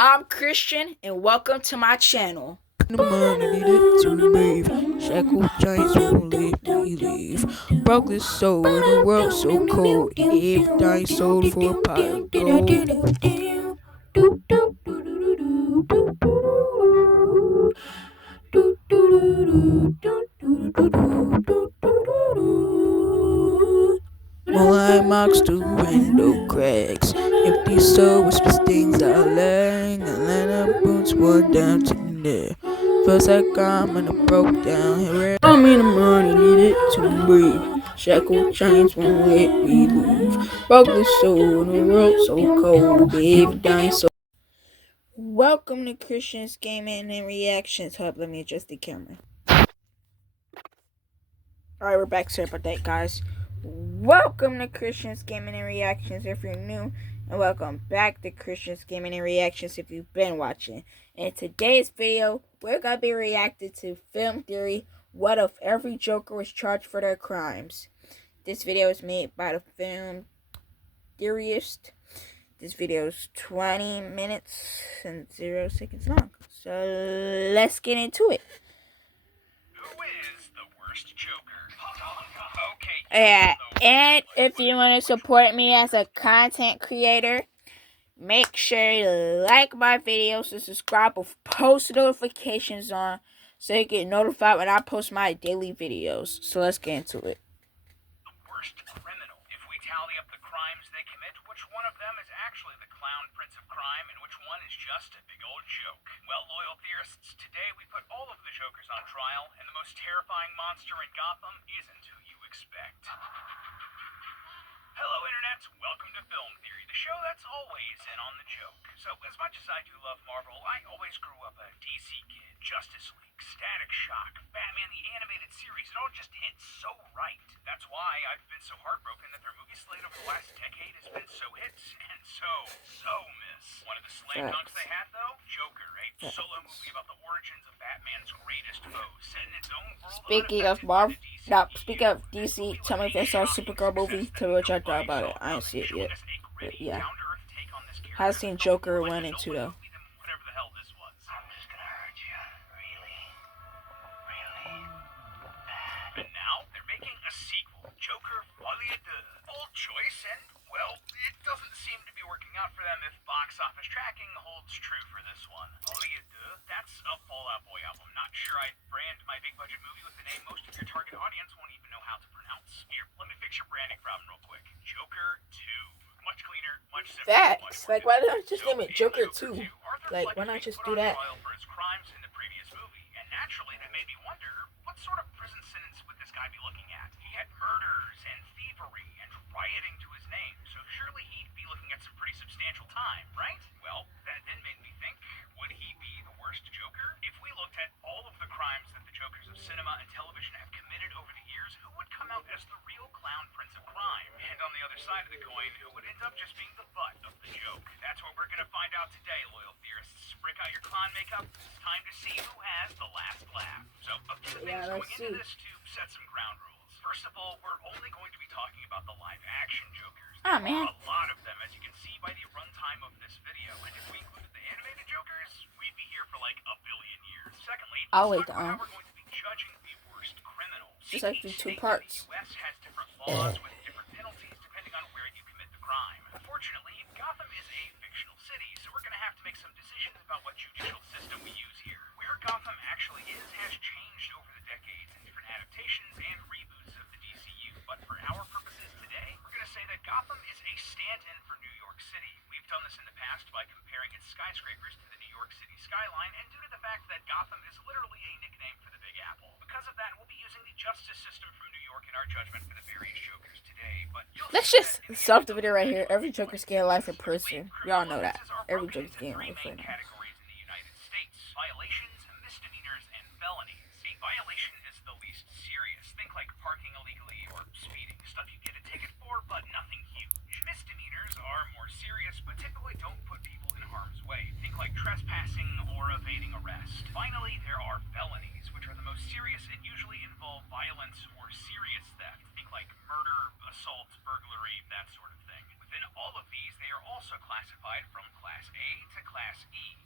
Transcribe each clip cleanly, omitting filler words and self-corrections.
I'm Christian, and welcome to my channel. The money needed to breathe. Shackled giants won't let me leave. Broke this soul in a world so cold. He gave dying soul for a pot of gold. Moonlight marks through window cracks. Empty soul whispers things I lack. Atlanta boots one down to the neck. Feels like I'm in a broke down here. I mean the money needed to breathe. Shackled chains won't let me leave. Broke this soul in a world so cold. Gave dying soul. Welcome to Christian's Gaming and Reactions Hub. Let me adjust the camera. Alright, we're back. Sorry about that, guys. Welcome to Christian's Gaming and Reactions if you're new, and welcome back to Christian's Gaming and Reactions if you've been watching. In today's video, we're going to be reacting to Film Theory, What If Every Joker Was Charged for Their Crimes. This video is made by the Film Theorist. This video is 20 minutes and 0 seconds long. So let's get into it. Who is the worst Joker? Yeah, and if you want to support me as a content creator, make sure you like my videos and subscribe with post notifications on so you get notified when I post my daily videos. So let's get into it. The worst criminal. If we tally up the crimes they commit, which one of them is actually the clown prince of crime and which one is just a big old joke? Well, loyal theorists, today we put all of the Jokers on trial, and the most terrifying monster in Gotham isn't who you expect. Hello, Internet. Welcome to Film Theory, the show that's always in on the joke. So, as much as I do love Marvel, I always grew up a DC kid. Justice League, Static Shock, Batman the Animated Series, it all just hit so right. That's why I've been so heartbroken that their movie slate over the last decade has been so hit and so miss. One of the slam dunks they had, though? Joker, a solo movie about the origins of Batman's greatest foe, set in its own world. Speaking of DC, tell me if I saw a Supergirl movie, tell me what y'all thought about it. I ain't see it yet. But yeah. I've seen Joker 1 and 2 though. Whatever the hell this was. I'm just gonna hurt you. Really? And now they're making a sequel, Joker Folie deux. Bold choice, and well, it doesn't seem to be working out for them if box office tracking holds true for this one. Folie deux? That's a Fall Out Boy album. Not sure I'd brand my big budget movie with a name most of your target audience won't even know how to pronounce. Here, let me fix your branding problem real quick. Joker 2. Much cleaner, much simpler. Facts. Like, why did I just name it Joker 2? Like, why not just do that? For his crimes in the previous movie, and naturally that made me wonder, what sort of prison sentence would this guy be looking at? He had murders and thievery and rioting to his name, so surely he'd be looking at some pretty substantial time, right? Well, that then made me think, would he be the worst Joker? If we looked at all of the crimes that the Jokers of cinema and television have committed over the years, who would come out as the real clown prince of crime? And on the other side of the coin, who would end up just being the butt of the joke? That's what we're gonna find out today, loyal theorists. Break out your clown makeup. It's time to see who has the last laugh. So, a few things going into this to set some ground rules. First of all, we're only going to be talking about the live-action Jokers. Oh, man. There are a lot of them, as you can see by the runtime of this video. And if we included the animated Jokers, we'd be here for like a billion years. Secondly, I'll let's wait talk about on. how we're going to be judging the worst criminals. Just like do Each 2 state parts. in the US has different laws with different penalties depending on where you commit the crime. Unfortunately, Gotham is a fictional city, so we're going to have to make some decisions about what judicial system we use here. Where Gotham actually is has changed over the decades in different adaptations and reboots of the DCU, but for our purposes today, we're going to say that Gotham is a stand-in for New York City. We've done this in the past by comparing its skyscrapers to the New York City skyline, and due to the fact that Gotham is literally a nickname for the Big Apple. Because of that, we'll be using the justice system from New York in our judgment for the various Jokers today, but Let's just stop the video right here. Every Joker's getting life in prison. Y'all know that. Every Joker's getting life right now. Categories in the United States: violations, misdemeanors, and felonies. A violation is the least serious. Think like parking illegally or speeding. Stuff you get a ticket for, but nothing huge. Misdemeanors are more serious, but typically don't put people in harm's way. Think like trespassing or evading arrest. Finally, there are felonies, which are the most serious and usually involve violence or serious theft. Think like murder, assault, burglary, that sort of thing. Within all of these, they are also classified from Class A to Class E.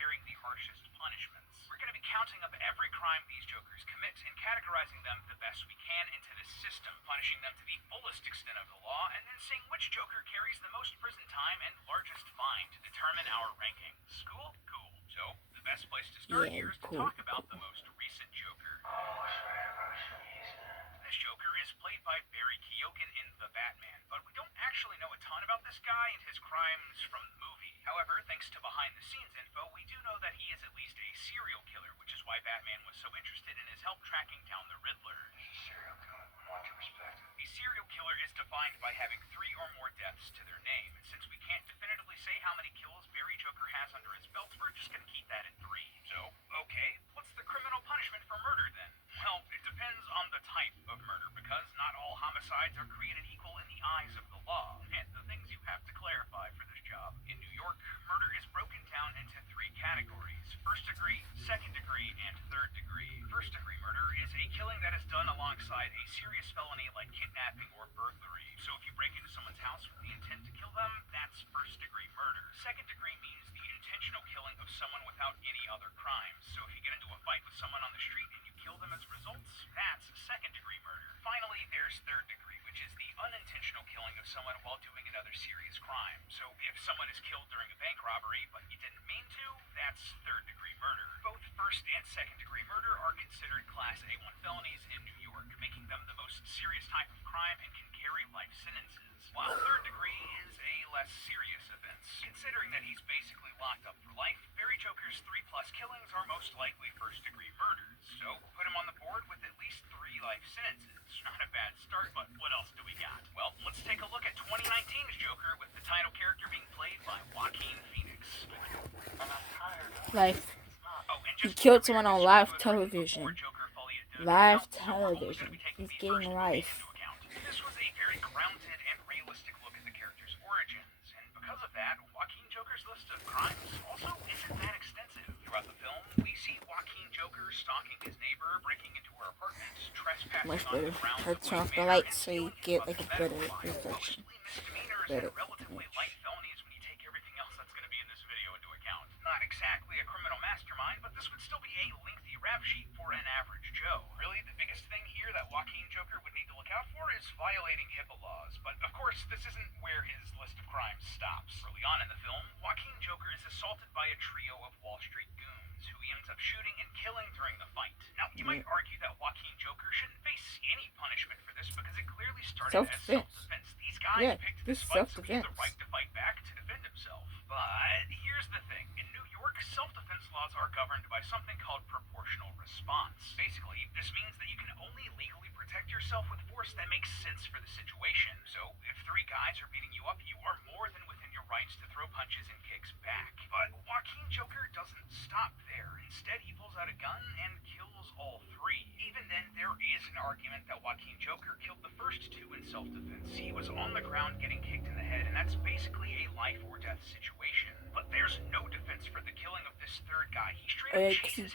carrying the harshest punishments. We're going to be counting up every crime these Jokers commit and categorizing them the best we can into this system, punishing them to the fullest extent of the law, and then seeing which Joker carries the most prison time and largest fine to determine our rankings. Cool? Cool. So, the best place to start here is to talk about the most recent Joker. This Joker is played by Barry Keoghan in The Batman, but we don't actually know a ton about this guy and his crimes from the movie. However, thanks to behind-the-scenes info, we do know that he is at least a serial killer, which is why Batman was so interested in his help tracking down the Riddler. He's a serial killer. Watch your perspective. A serial killer is defined by having 3 or more deaths to their name, and since we can't definitively say how many kills Barry Joker has under his belt, we're just gonna keep that at 3. So, okay, what's the criminal punishment for murder then? Well, it depends on the type of murder, because not all homicides are created equal in the eyes of the law, and the things you have to clarify for this job. In New York, murder is broken down into 3 categories: first degree, second degree, and third degree. First degree murder is a killing that is done alongside a serious felony like kidnapping or burglary. So if you break into someone's house with the intent to kill them, that's first degree murder. Second degree means the intentional killing of someone without any other crimes. So if you get into a fight with someone on the street and you kill them as a result, that's second degree murder. Finally, there's third degree, which is the unintentional killing of someone while doing another serious crime. So if someone is killed during a bank robbery but you didn't mean to, that's third degree murder. Both first and second degree murder are considered Class A1 felonies in New York, making them the most serious type of crime and can carry life sentences, while third degree is a less serious offense. Considering that he's basically locked up for life, Barry Joker's 3+ killings are most likely first degree murders. So put him on the board with at least 3 life sentences. Not a bad start, but what else do we got? Well, let's take a look at 2019's Joker, with the title character being played by Joaquin Phoenix. Life. Oh, and He just killed someone on live before television. Joker fully did Live it, so we're always television. gonna be taking He's the getting first life. into account. This was a very grounded and realistic look at the character's origins, and because of that, Joaquin Joker's list of crimes also isn't that extensive. Throughout the film, we see Joaquin Joker stalking his neighbor, breaking into her apartment, trespassing Much on better. the grounds Let's of turn off the Wayne Manor, lights and so you stealing get from like a the better medical file. reflection. Mostly misdemeanors Better and relatively image. light felonies when you take everything else that's going to be in this video into account. Not exactly a criminal mastermind, but this would still be a lengthy rap sheet for an average Joe. Really, the biggest thing here that Joaquin Joker would need to look out for is violating HIPAA laws. But of course, this isn't where his list of crimes stops. Early on in the film, Joaquin Joker is assaulted by a trio of Wall Street goons, who he ends up shooting and killing during the fight. Now, you might argue that Joaquin Joker shouldn't face any punishment for this because it clearly started as self-defense. These guys picked this fight, so he had the right to fight back to defend himself. But here's the thing. In New York, self-defense laws are governed by something called proportional response. Basically, this means that you can only legally protect yourself with force that makes sense for the situation. So, if 3 guys are beating you up, you are more than within your rights to throw punches and kicks back. But Joaquin Joker doesn't stop there. Instead, he pulls out a gun and kills all 3. Even then, there is an argument that Joaquin Joker killed the first 2 in self-defense. He was on the ground getting kicked in the head, and that's basically a life or death situation. But there's no defense for the killing of this third guy. He straight up chases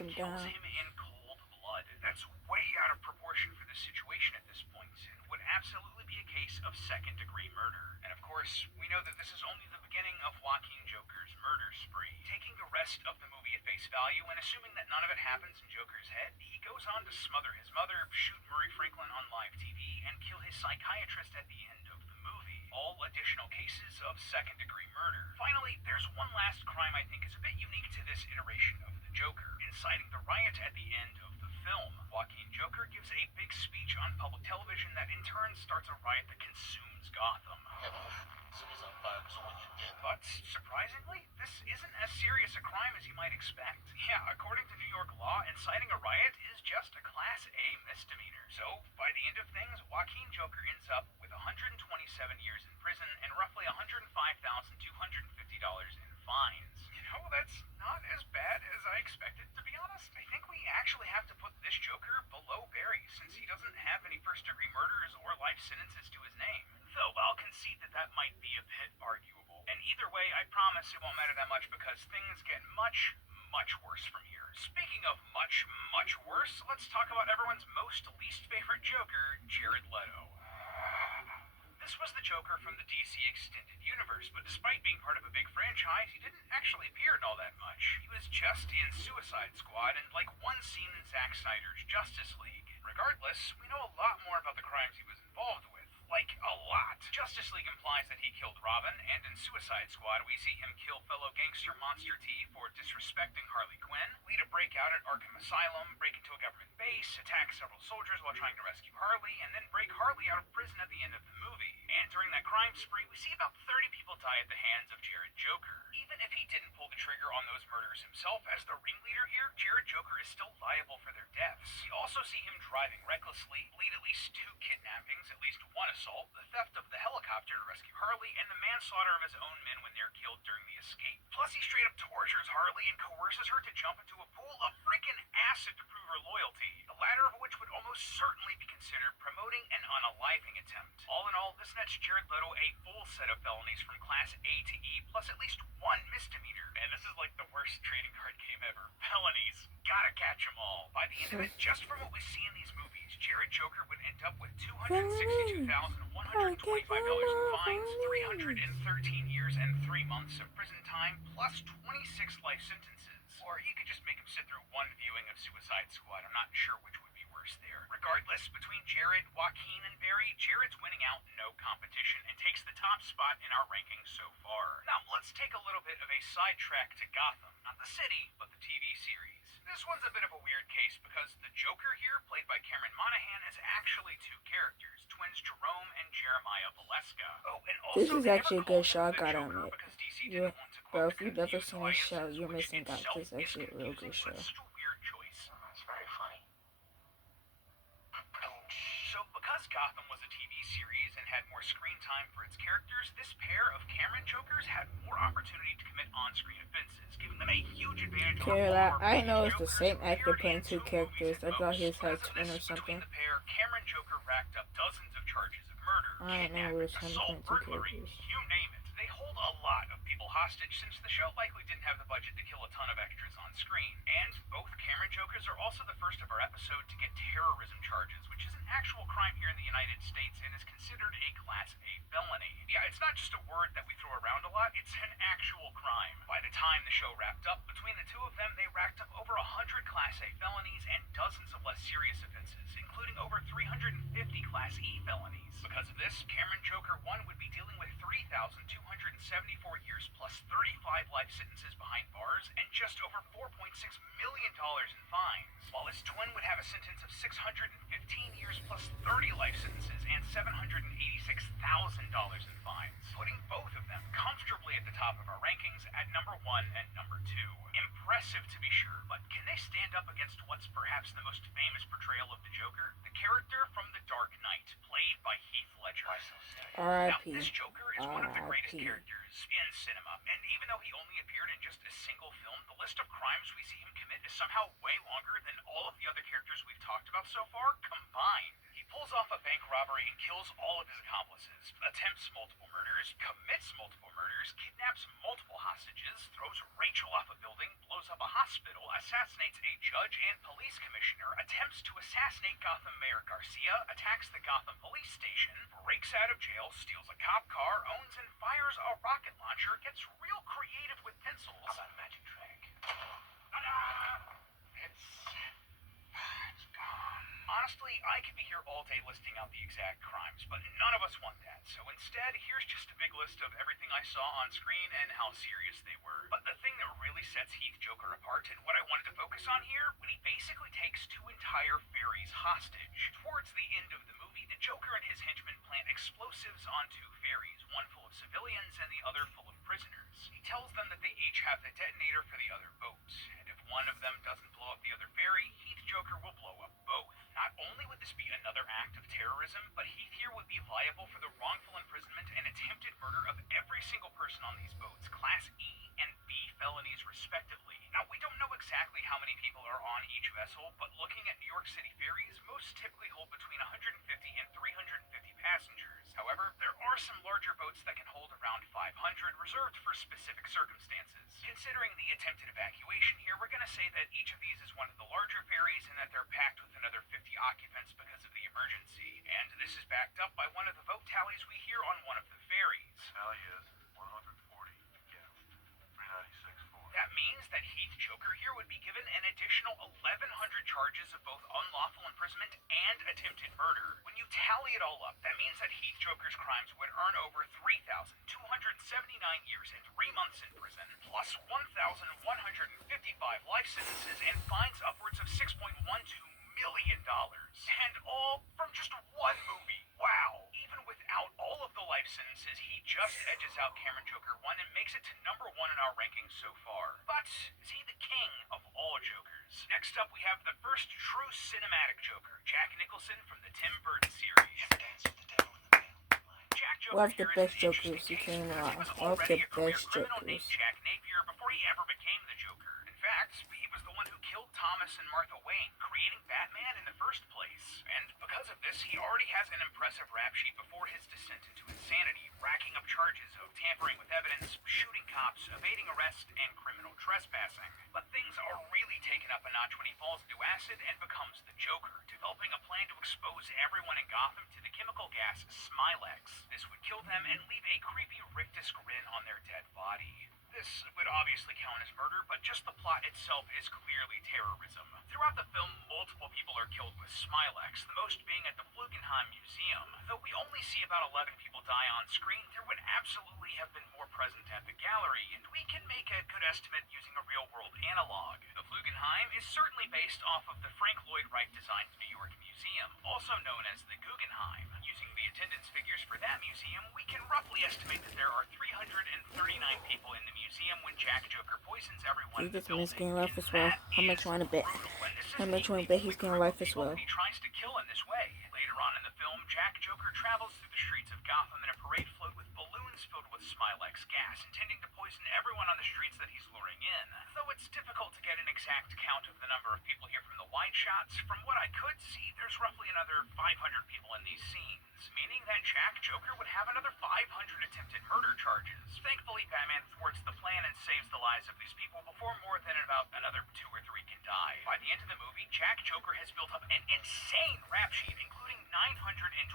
him down and kills him in cold blood. That's way out of proportion for this situation at this point, and would absolutely be a case of second-degree murder. And of course, we know that this is only the beginning of Joaquin Joker's murder spree. Taking the rest of the movie at face value and assuming that none of it happens in Joker's head, he goes on to smother his mother, shoot Murray Franklin on live TV, and kill his psychiatrist at the end of the movie. All additional cases of second-degree murder. Finally, there's one last crime I think is a bit unique to this iteration of the Joker, inciting the riot at the end of the film. Joaquin Joker gives a big speech on public television that in turn starts a riot that consumes Gotham. But, surprisingly, this isn't as serious a crime as you might expect. Yeah, according to New York law, inciting a riot is just a Class A misdemeanor. So, by the end of things, Joaquin Joker ends up with 127 years in prison and roughly $105,250 in fines. You know, that's not as bad as I expected, to be honest. I think we actually have to put this Joker below Barry, since he doesn't have any first-degree murders or life sentences to his name. Though I'll concede that that might be a bit arguable. And either way, I promise it won't matter that much because things get much, much worse from here. Speaking of much, much worse, let's talk about everyone's most least favorite Joker, Jared Leto. This was the Joker from the DC Extended Universe, but despite being part of a big franchise, franchise, he didn't actually appear in all that much. He was just in Suicide Squad and like one scene in Zack Snyder's Justice League. Regardless, we know a lot more about the crimes he was involved with. Like, a lot. Justice League implies that he killed Robin, and in Suicide Squad we see him kill fellow gangster Monster T for disrespecting Harley Quinn, lead a breakout at Arkham Asylum, break into a government base, attack several soldiers while trying to rescue Harley, and then break Harley out of prison at the end of the movie. And during that crime spree, we see about 30 people die at the hands of Jared Joker. Even if he didn't pull the trigger on those murders himself as the ringleader here, Jared Joker is still liable for their deaths. We also see him driving recklessly, lead at least 2 kidnappings, at least 1 assault, the theft of the helicopter to rescue Harley, and the manslaughter of his own men when they're killed during the escape. Plus, he straight up tortures Harley and coerces her to jump into a pool of freaking acid to prove her loyalty, the latter of which would almost certainly be considered promoting an unaliving attempt. All in all, this nets Jared Leto a full set of felonies from Class A to E, plus at least 1 misdemeanor. And this is like the worst trading card game ever. Felonies. Gotta catch them all. By the end of it, just from what we see in these movies, Jared Joker would end up with $262,125 in fines, 313 years and 3 months of prison time, plus 26 life sentences. Or you could just make him sit through 1 viewing of Suicide Squad. I'm not sure which would be worse there. Regardless, between Jared, Joaquin, and Barry, Jared's winning out no competition and takes the top spot in our rankings so far. Now, let's take a little bit of a sidetrack to Gotham. Not the city, but the TV series. This one's a bit of a weird case because the Joker here, played by Cameron Monaghan, is actually 2 characters, twins Jerome and Jeremiah Valeska. Oh, and also This is actually a good show, I got gotta admit. Yeah, bro, if you've never seen this show, you're missing out. This is actually a real good show. It's just a weird choice. It's very funny. So, because Gotham was a TV series and had more screen time for its characters, this pair of Cameron Jokers had more opportunity to commit on-screen offenses, giving them a huge advantage over Kayla, I know it's the Jokers same who actor appeared playing in 2 2 characters. movies I thought at he was most. like Because of twin or this, between something. the pair, Cameron Joker racked up dozens of charges of murder, I know it was him kidnapping, playing assault, 2 burglary, characters. you name it. They hold a lot of people hostage since the show likely didn't have the budget to kill a ton of extras on screen. And both Cameron Jokers are also the first of our episode to get terrorism charges, which is an actual crime here in the United States and is considered a Class A felony. Yeah, it's not just a word that we throw around a lot, it's an actual crime. By the time the show wrapped up, between the 2 of them, they racked up over 100 Class A felonies and dozens of less serious offenses, including over 350 Class E felonies. Because of this, Cameron Joker 1 would be dealing with 3,274 years plus 35 life sentences behind bars and just over $4.6 million in fines, while his twin would have a sentence of 615 years plus 30 life sentences and $786,000 in fines, putting both of them comfortably at the top of our rankings at number 1 and number 2. Impressive to be sure, but can they stand up against what's perhaps the most famous portrayal of the Joker? The character from The Dark Knight, played by Heath Ledger. Now, R.I.P. this Joker is one of the greatest R.I.P. characters in cinema, and even though he only appeared in just a single film, the list of crimes we see him commit is somehow way longer than all of the other characters we've talked about so far combined. He pulls off a bank robbery and kills all of his accomplices, attempts multiple murders, commits multiple murders, kidnaps multiple hostages, throws Rachel off a building, blows up a hospital, assassinates a judge and police commissioner, attempts to assassinate Gotham Mayor Garcia, attacks the Gotham police station, breaks out of jail, steals a cop car, owns and fires a rocket launcher, gets real creative with pencils. How about a magic trick? It's gone. Honestly, I could be here all day listing out the exact crimes, but none of us want that. So instead, here's just a big list of everything I saw on screen and how serious they were. But the thing that really sets Heath Joker apart, and what I wanted to focus on here, when he basically takes 2 entire ferries hostage. Towards the end of the movie, the Joker and his henchmen plant explosives on 2 ferries, one full of civilians and the other full of prisoners. He tells them that they each have the detonator for the other boat, and if one of them doesn't blow up the other ferry, Heath Joker will blow up both. Not only would this be another act of terrorism, but Heath here would be liable for the wrongful imprisonment and attempted murder of every single person on these boats, Class E and B felonies respectively. Now, we don't know exactly how many people are on each vessel, but looking at New York City ferries, most typically hold between 150 and 350 passengers. However, there are some larger boats that can hold around 500, reserved for specific circumstances. Considering the attempted evacuation here, we're going to say that each of these is one of the larger ferries and that they're packed with another 50 occupants because of the emergency. And this is backed up by one of the vote tallies we hear on one of the ferries. Tally is 140 against given an additional 1,100 charges of both unlawful imprisonment and attempted murder. When you tally it all up, that means that Heath Joker's crimes would earn over 3,279 years and 3 months in prison, plus 1,155 life sentences and fines upwards of $6.12 million. And all from just one movie. Wow. Even without all of the life sentences, he just edges out Cameron Joker 1 and makes it to number 1 in our rankings so far. But is he the king of all Jokers? Next up, we have the first true cinematic Joker, Jack Nicholson from the Tim Burton series. Jack Joker One of the here is best an Jokers interesting who case came because along. he was One of already the a career best criminal named Jokers. Jack Napier before he ever became the Joker. In fact, he was the one who killed Thomas and Martha Wayne, creating Batman in the first place. And because of this, he already has an impressive rap sheet before his descent into insanity, racking up charges of tampering with evidence, shooting cops, evading arrest, and criminal trespassing. But things are really taken up a notch when he falls into acid and becomes the Joker, developing a plan to expose everyone in Gotham to the chemical gas Smilex. This would kill them and leave a creepy rictus grin on their dead body. This would obviously count as murder, but just the plot itself is clearly terrorism. Throughout the film, multiple people are killed with Smilex, the most being at the Flugenheim Museum. Though we only see about 11 people die on screen, there would absolutely have been more present at the gallery, and we can make a good estimate using a real-world analog. The Flugenheim is certainly based off of the Frank Lloyd Wright-designed New York Museum, also known as the Guggenheim. Using the attendance figures for that museum, we can roughly estimate that there are 339 people in the museum when Jack Joker poisons everyone in the Jesus, man, he's building. getting life as well. How much you want to bet? How much you want to bet he's getting life as well? He tries to kill in this way. Later on in the film, Jack Joker travels through the streets of Gotham in a parade float with balloons filled with Smilex gas, intending to poison everyone on the streets that he's luring in. Though it's difficult to get an exact count of the number of people here from the wide shots, from what I could see, there's roughly another 500 people in these scenes, meaning that Jack Joker would have another 500 attempted murder charges. Thankfully, Batman thwarts the plan and saves the lives of these people before more than about another 2 or 3 can die. By the end of the movie, Jack Joker has built up an insane rap sheet, including 925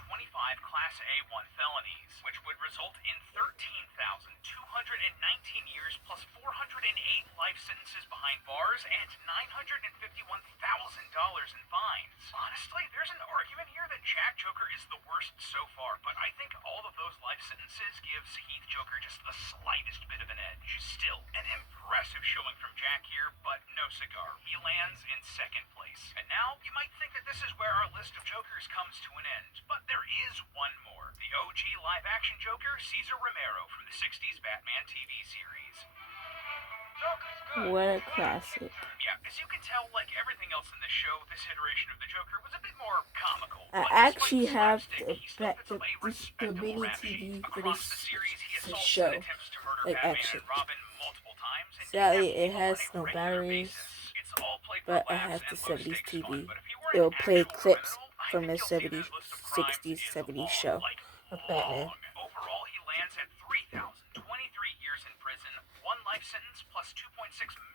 Class A1 felonies, which would result in 13,219 years plus 408 life sentences behind bars and $951,000 in fines. Honestly, there's an argument here that Jack Joker is the worst so far, but I think all of those life sentences gives Heath Joker just the slightest bit of an edge. Still, an impressive showing from Jack here, but no cigar. He lands in second place. And now, you might think that this is where our list of Jokers comes to an end, but there is one more. The OG live-action Joker, Cesar Romero from the 60s Batman TV series. What a classic. Yeah, as you can tell, like everything else in this show, this iteration of the Joker was a bit more comical. I But actually despite have slapstick, the he still puts up a mini respectable rap TV sheet. for Across this the series, he assaults show. and attempts to murder Like, Batman action. and Robin multiple times. And Sadly, kidnap it people has on a no regular batteries, basis. It's all played but for I laughs have the and 70s low-stakes TV. fun. But if you were It'll an play actual clips criminal, I from think the you'll see 70s, that list of crimes 60s, is 70s long, show like of Batman. long. Overall, he lands at 3,023 years in prison, 1 life sentence plus $2.6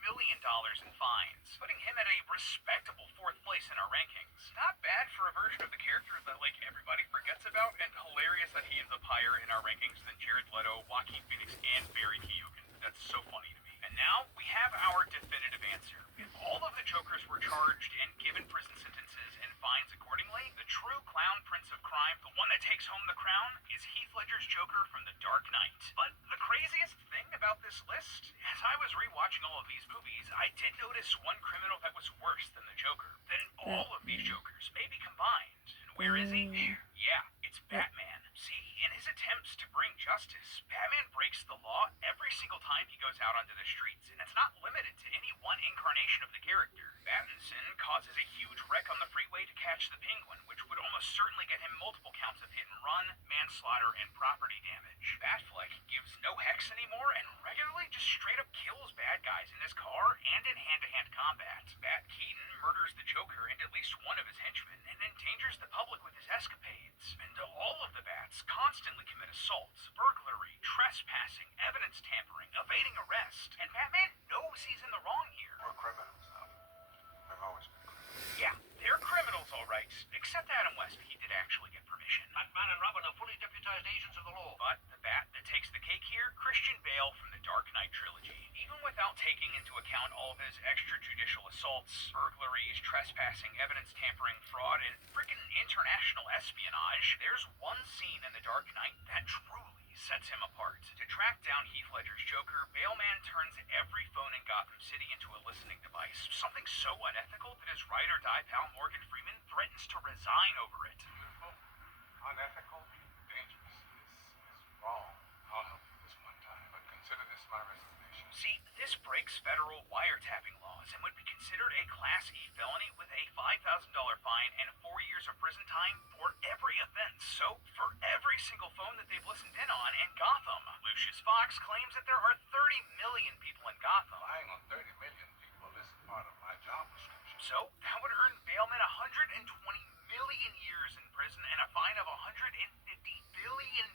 million in fines, putting him at a respectable 4th place in our rankings. Not bad for a version of the character that, like, everybody forgets about, and hilarious that he ends up higher in our rankings than Jared Leto, Joaquin Phoenix, and Barry Keoghan. That's so funny to me. And now, we have our definitive answer. If all of the Jokers were charged and given prison sentences and fines accordingly, the true clown prince of crime, the one that takes home the crown, is Heath Ledger's Joker from The Dark Knight. But the craziest thing about this list, as I was rewatching all of these movies, I did notice one criminal that was worse than the Joker, than all of these Jokers, maybe combined. And where is he? Yeah, it's Batman. See, in his attempts to bring justice, Batman breaks the law every single time he goes out onto the streets, and it's not limited to any one incarnation of the character. Battinson causes a huge wreck on the freeway to catch the Penguin, which would almost certainly get him multiple counts of hit and run, manslaughter, and property damage. Batfleck gives no hex anymore and regularly just straight up kills bad guys in his car and in hand-to-hand combat. Bat Keaton murders the Joker and at least one of his henchmen and endangers the public with his escapades. And all of the Bats constantly commit assaults, burglary, trespassing, evidence tampering, evading arrest, and Batman knows he's in the wrong here. We're criminals now. I've always been criminals. Yeah, they're criminals, all right. Except Adam West, he did actually get permission. Batman and Robin are fully deputized agents of the law. But the Bat that takes the cake here, Christian Bale from The Dark Knight without taking into account all of his extrajudicial assaults, burglaries, trespassing, evidence tampering, fraud, and freaking international espionage, there's one scene in The Dark Knight that truly sets him apart. To track down Heath Ledger's Joker, Bailman turns every phone in Gotham City into a listening device, something so unethical that his ride-or-die pal Morgan Freeman threatens to resign over it. Beautiful, unethical, dangerous. This is wrong. I'll help you this one time, but consider this my resignation. See, this breaks federal wiretapping laws and would be considered a Class E felony with a $5,000 fine and 4 years of prison time for every offense. So, for every single phone that they've listened in on in Gotham, Lucius Fox claims that there are 30 million people in Gotham. Lying on 30 million people isn't part of my job description. So, that would earn Bailman 120 million years in prison and a fine of $150 billion.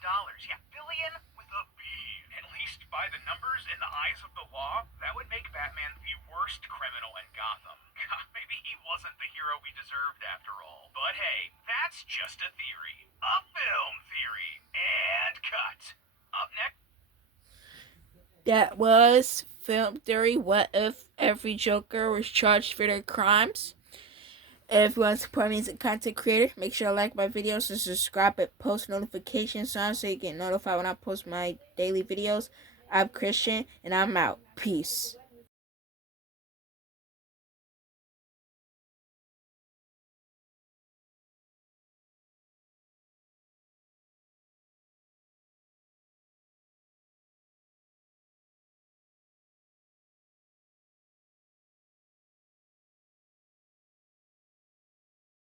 Yeah, billion with a B. At least by the numbers in the eyes of the law, that would make Batman the worst criminal in Gotham. God, maybe he wasn't the hero we deserved after all. But hey, that's just a theory. A film theory. And cut. Up next. That was film theory. What if every Joker was charged for their crimes? If you want to support me as a content creator, make sure to like my videos and subscribe and post notifications on so you get notified when I post my daily videos. I'm Christian, and I'm out. Peace.